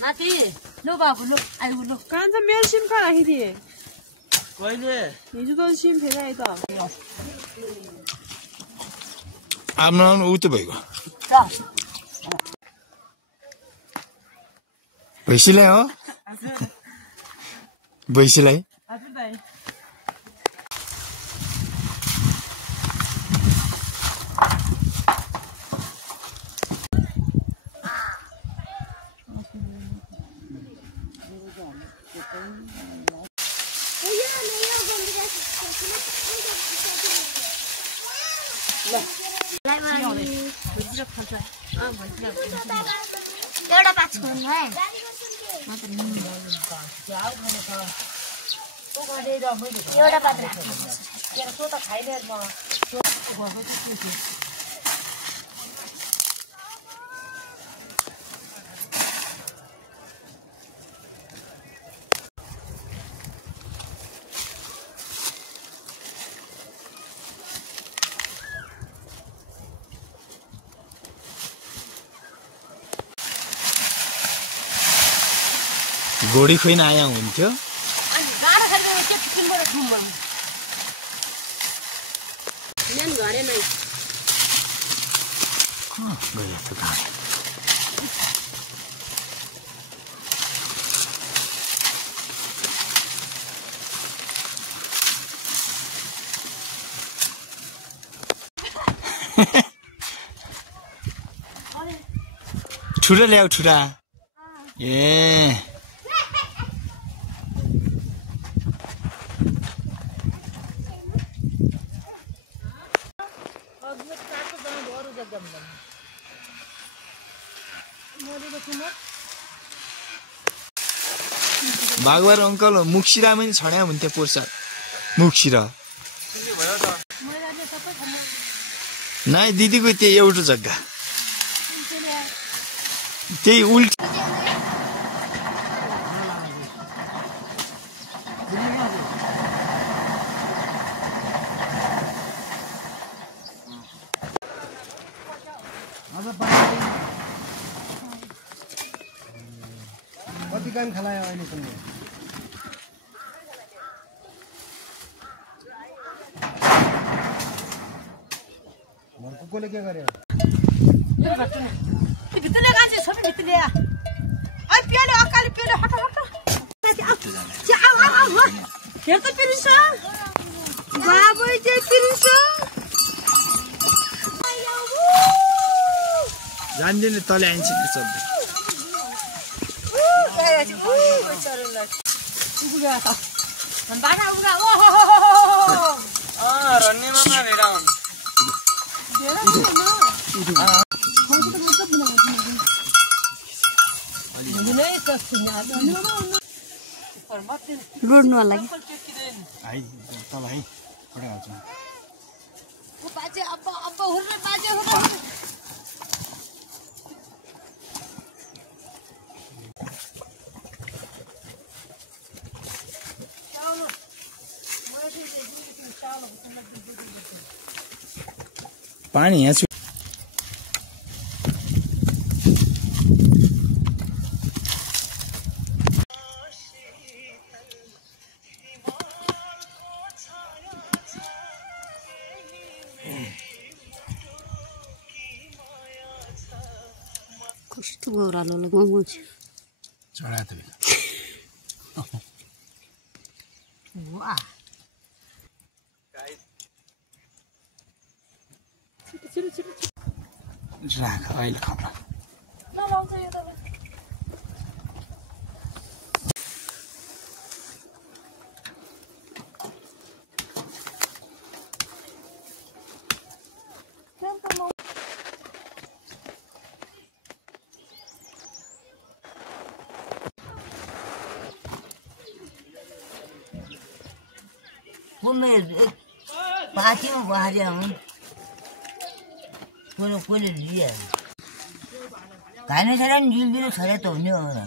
माथि लो बाबु लो आइगु लो कान्छ मेरो सिम कहाँ राखिदिए कहिले हिजो त सिम थिएन है त आफ्नो उ त भएको भैँसीलाई हो भैँसीलाई हजुर दाइ एउटा पाँच खोल्नु है एउटा पात घोडी खोइन आया हुन्थ्यो ठुलो ल्याऊ ठुला ए बागवार अंकल मुखसिरा पनि छड्या हुन्थ्यो पोर्सा मुखसिरा नाइ दिदीको त्यो एउटा जग्गा त्यही उल्टी कति काम खलायो अहिलेसम्म कुकोले के गर्यो भित्रले गान्छ छोटो भित्रले आ ai पियाले अकाली पियाले हट हट आउ आउ आउ हेर त पिरिन्छ बाबु चाहिँ पिरिन्छ जान्दिन तले आइन्छ के शब्द रन्ने मामा भेराउन रुड्नु लागि है तल है पडा हाल्छ ओ बाजे अब्बा अब्बा हुर्ने बाजे हो पानी यहाँ छु कस्तो गोरालो लगाउनु छ चढा त वा राख अहिले खाउला ल लाउँछ यो त पार्टी में बाहर जाऊँ कोई लिया कहने से ना नील भी तो खड़े तो नहीं हो रहा